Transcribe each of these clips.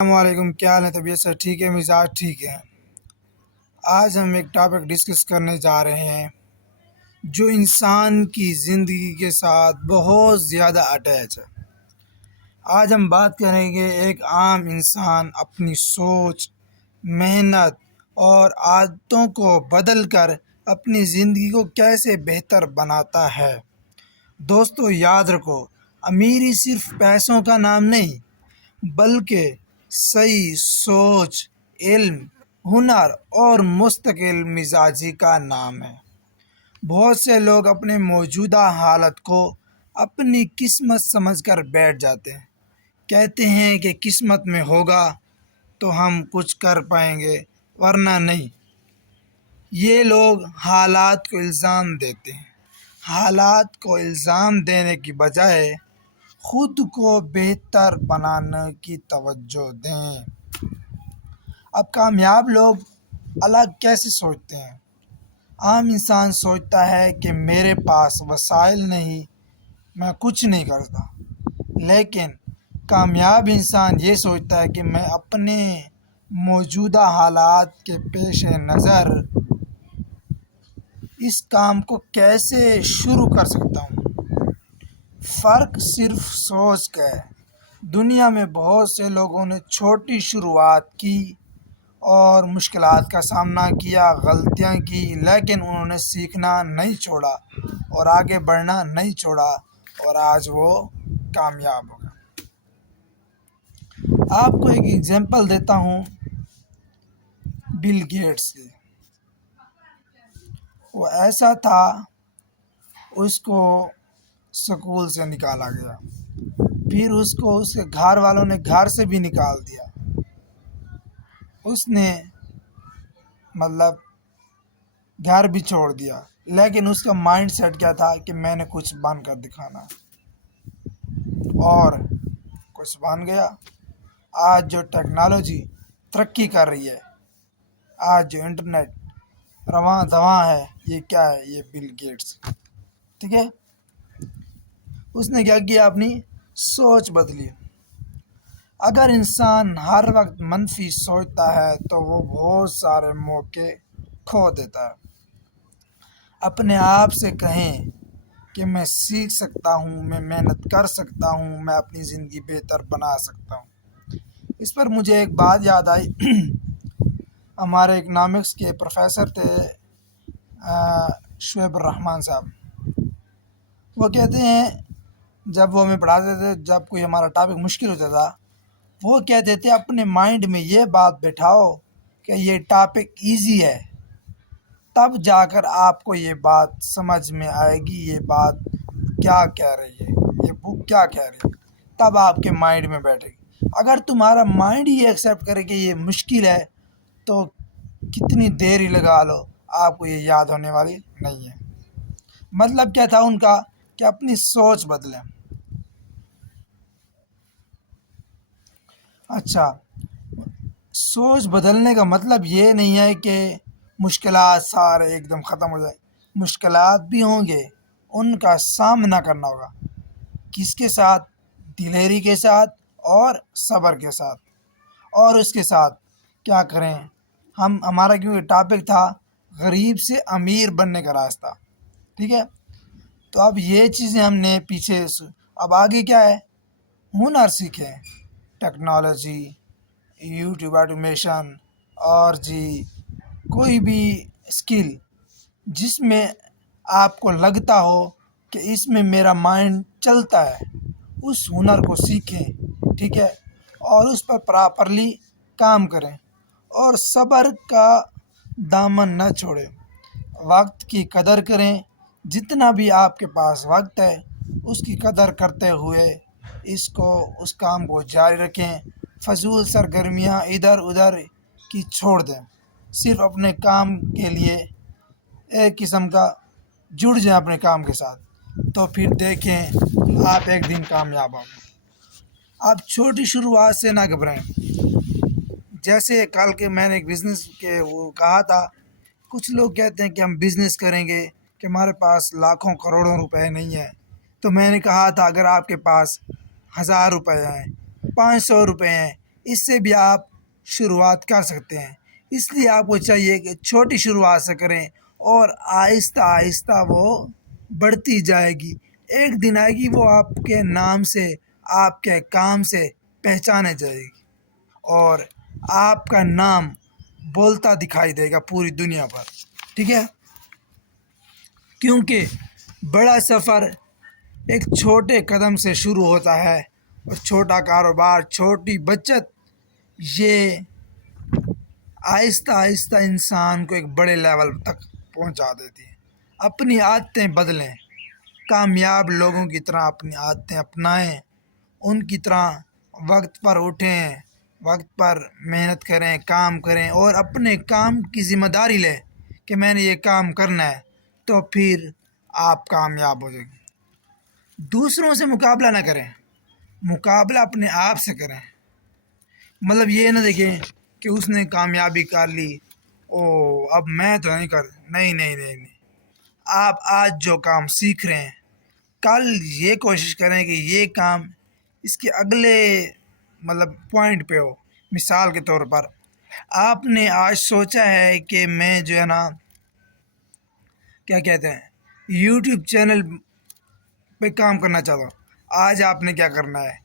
السلام علیکم، کیا حال ہے؟ طبیعت سے ٹھیک ہے؟ مزاج ٹھیک ہے؟ آج ہم ایک ٹاپک ڈسکس کرنے جا رہے ہیں جو انسان کی زندگی کے ساتھ بہت زیادہ اٹیچ ہے۔ آج ہم بات کریں گے ایک عام انسان اپنی سوچ، محنت اور عادتوں کو بدل کر اپنی زندگی کو کیسے بہتر بناتا ہے۔ دوستو یاد رکھو، امیری صرف پیسوں کا نام نہیں بلکہ صحیح سوچ، علم، ہنر اور مستقل مزاجی کا نام ہے۔ بہت سے لوگ اپنے موجودہ حالت کو اپنی قسمت سمجھ کر بیٹھ جاتے ہیں، کہتے ہیں کہ قسمت میں ہوگا تو ہم کچھ کر پائیں گے ورنہ نہیں۔ یہ لوگ حالات کو الزام دیتے ہیں۔ حالات کو الزام دینے کی بجائے خود کو بہتر بنانے کی توجہ دیں۔ اب کامیاب لوگ الگ کیسے سوچتے ہیں؟ عام انسان سوچتا ہے کہ میرے پاس وسائل نہیں، میں کچھ نہیں کرتا۔ لیکن کامیاب انسان یہ سوچتا ہے کہ میں اپنے موجودہ حالات کے پیش نظر اس کام کو کیسے شروع کر سکتا ہوں۔ فرق صرف سوچ کا ہے۔ دنیا میں بہت سے لوگوں نے چھوٹی شروعات کی اور مشکلات کا سامنا کیا، غلطیاں کی، لیکن انہوں نے سیکھنا نہیں چھوڑا اور آگے بڑھنا نہیں چھوڑا، اور آج وہ کامیاب ہو گئے۔ آپ کو ایک ایگزامپل دیتا ہوں بل گیٹس کی۔ وہ ایسا تھا، اس کو سکول سے نکالا گیا، پھر اس کو اس کے گھر والوں نے گھر سے بھی نکال دیا۔ اس نے گھر بھی چھوڑ دیا، لیکن اس کا مائنڈ سیٹ کیا تھا کہ میں نے کچھ بن کر دکھانا، اور کچھ بن گیا۔ آج جو ٹیکنالوجی ترقی کر رہی ہے، آج جو انٹرنیٹ رواں دواں ہے، یہ کیا ہے؟ یہ بل گیٹس، ٹھیک ہے۔ اس نے کیا کیا؟ اپنی سوچ بدلی۔ اگر انسان ہر وقت منفی سوچتا ہے تو وہ بہت سارے موقع کھو دیتا ہے۔ اپنے آپ سے کہیں کہ میں سیکھ سکتا ہوں، میں محنت کر سکتا ہوں، میں اپنی زندگی بہتر بنا سکتا ہوں۔ اس پر مجھے ایک بات یاد آئی۔ ہمارے اکنامکس کے پروفیسر تھے شعیب الرحمان صاحب۔ وہ کہتے ہیں، جب وہ ہمیں پڑھاتے تھے، جب کوئی ہمارا ٹاپک مشکل ہوتا تھا، وہ کہتے تھے اپنے مائنڈ میں یہ بات بٹھاؤ کہ یہ ٹاپک ایزی ہے، تب جا کر آپ کو یہ بات سمجھ میں آئے گی، یہ بات کیا کہہ رہی ہے، یہ بک کیا کہہ رہی ہے، تب آپ کے مائنڈ میں بیٹھے گی۔ اگر تمہارا مائنڈ یہ ایکسیپٹ کرے کہ یہ مشکل ہے تو کتنی دیر ہی لگا لو، آپ کو یہ یاد ہونے والی نہیں ہے۔ مطلب کیا تھا ان کا؟ کہ اپنی سوچ بدلیں۔ اچھا، سوچ بدلنے کا مطلب یہ نہیں ہے کہ مشکلات سارے ایک دم ختم ہو جائے۔ مشکلات بھی ہوں گے، ان کا سامنا کرنا ہوگا۔ کس کے ساتھ؟ دلیری کے ساتھ اور صبر کے ساتھ۔ اور اس کے ساتھ کیا کریں؟ ہمارا کیونکہ ٹاپک تھا غریب سے امیر بننے کا راستہ، ٹھیک ہے۔ تو اب یہ چیزیں ہم نے پیچھے، اب آگے کیا ہے؟ ہنر سیکھیں، ٹیکنالوجی، یوٹیوب آٹومیشن، اور کوئی بھی اسکل جس میں آپ کو لگتا ہو کہ اس میں میرا مائنڈ چلتا ہے، اس ہنر کو سیکھیں، ٹھیک ہے، اور اس پر پراپرلی کام کریں، اور صبر کا دامن نہ چھوڑیں۔ وقت کی قدر کریں، جتنا بھی آپ کے پاس وقت ہے اس کی قدر کرتے ہوئے اس کام کو جاری رکھیں۔ فضول سرگرمیاں ادھر ادھر کی چھوڑ دیں، صرف اپنے کام کے لیے ایک قسم کا جڑ جائیں اپنے کام کے ساتھ، تو پھر دیکھیں آپ ایک دن کامیاب ہوں گے۔ آپ چھوٹی شروعات سے نہ گھبرائیں۔ جیسے کل کے میں نے ایک بزنس کے وہ کہا تھا، کچھ لوگ کہتے ہیں کہ ہم بزنس کریں گے کہ ہمارے پاس لاکھوں کروڑوں روپے نہیں ہیں، تو میں نے کہا تھا اگر آپ کے پاس 1000 روپے ہیں، 500 روپے ہیں، اس سے بھی آپ شروعات کر سکتے ہیں۔ اس لیے آپ کو چاہیے کہ چھوٹی شروعات سے کریں اور آہستہ آہستہ وہ بڑھتی جائے گی۔ ایک دن آئے گی وہ آپ کے نام سے، آپ کے کام سے پہچانے جائے گی، اور آپ کا نام بولتا دکھائی دے گا پوری دنیا پر، ٹھیک ہے؟ کیونکہ بڑا سفر ایک چھوٹے قدم سے شروع ہوتا ہے، اور چھوٹا کاروبار، چھوٹی بچت، یہ آہستہ آہستہ انسان کو ایک بڑے لیول تک پہنچا دیتی ہے۔ اپنی عادتیں بدلیں، کامیاب لوگوں کی طرح اپنی عادتیں اپنائیں، ان کی طرح وقت پر اٹھیں، وقت پر محنت کریں، کام کریں، اور اپنے کام کی ذمہ داری لیں کہ میں نے یہ کام کرنا ہے، تو پھر آپ کامیاب ہو جائیں گے۔ دوسروں سے مقابلہ نہ کریں، مقابلہ اپنے آپ سے کریں۔ مطلب یہ نہ دیکھیں کہ اس نے کامیابی کر لی، او اب میں تو نہیں کر، نہیں نہیں نہیں نہیں۔ آپ آج جو کام سیکھ رہے ہیں، کل یہ کوشش کریں کہ یہ کام اس کے اگلے مطلب پوائنٹ پہ ہو۔ مثال کے طور پر آپ نے آج سوچا ہے کہ میں جو ہے نا کیا کہتے ہیں یوٹیوب چینل پہ کام کرنا چاہتا ہوں۔ آج آپ نے کیا کرنا ہے،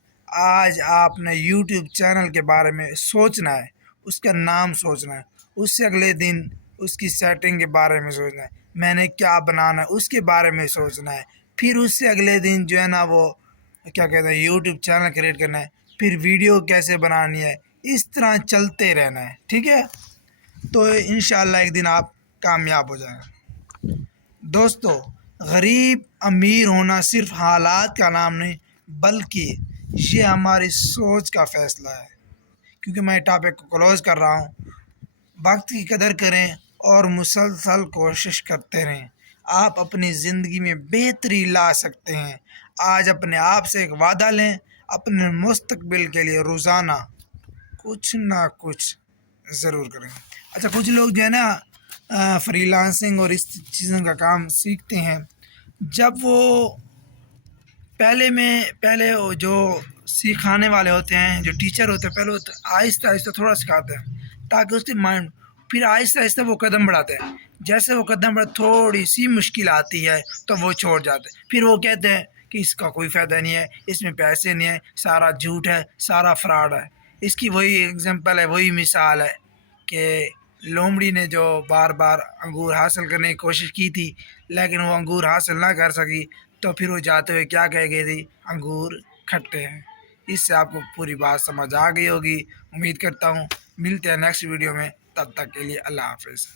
آج آپ نے یوٹیوب چینل کے بارے میں سوچنا ہے، اس کا نام سوچنا ہے، اس سے اگلے دن اس کی سیٹنگ کے بارے میں سوچنا ہے، میں نے کیا بنانا ہے اس کے بارے میں سوچنا ہے، پھر اس سے اگلے دن جو ہے نا وہ کیا کہتے ہیں یوٹیوب چینل کریٹ کرنا ہے، پھر ویڈیو کیسے بنانی ہے، اس طرح چلتے رہنا ہے، ٹھیک ہے؟ تو انشاءاللہ ایک دن آپ کامیاب ہو جائیں گے۔ دوستو، غریب امیر ہونا صرف حالات کا نام نہیں، بلکہ یہ ہماری سوچ کا فیصلہ ہے۔ کیونکہ میں ٹاپک کو کلوز کر رہا ہوں، وقت کی قدر کریں اور مسلسل کوشش کرتے رہیں، آپ اپنی زندگی میں بہتری لا سکتے ہیں۔ آج اپنے آپ سے ایک وعدہ لیں، اپنے مستقبل کے لیے روزانہ کچھ نہ کچھ ضرور کریں۔ اچھا، کچھ لوگ جو ہے نا فری لانسنگ اور اس چیزوں کا کام سیکھتے ہیں، جب وہ پہلے وہ جو سکھانے والے ہوتے ہیں، جو ٹیچر ہوتے ہیں، پہلے وہ آہستہ آہستہ تھوڑا سکھاتے ہیں تاکہ اس کے مائنڈ، پھر آہستہ آہستہ وہ قدم بڑھاتے ہیں۔ جیسے وہ قدم بڑھا، تھوڑی سی مشکل آتی ہے تو وہ چھوڑ جاتے ہیں، پھر وہ کہتے ہیں کہ اس کا کوئی فائدہ نہیں ہے، اس میں پیسے نہیں ہیں، سارا جھوٹ ہے، سارا فراڈ ہے۔ اس کی وہی ایگزامپل ہے، وہی مثال ہے کہ لومڑی نے جو بار بار انگور حاصل کرنے کی کوشش کی تھی لیکن وہ انگور حاصل نہ کر سکی، تو پھر وہ جاتے ہوئے کیا کہہ گئی تھی، انگور کھٹے ہیں۔ اس سے آپ کو پوری بات سمجھ آ گئی ہوگی، امید کرتا ہوں۔ ملتے ہیں نیکسٹ ویڈیو میں، تب تک کے لیے اللہ حافظ۔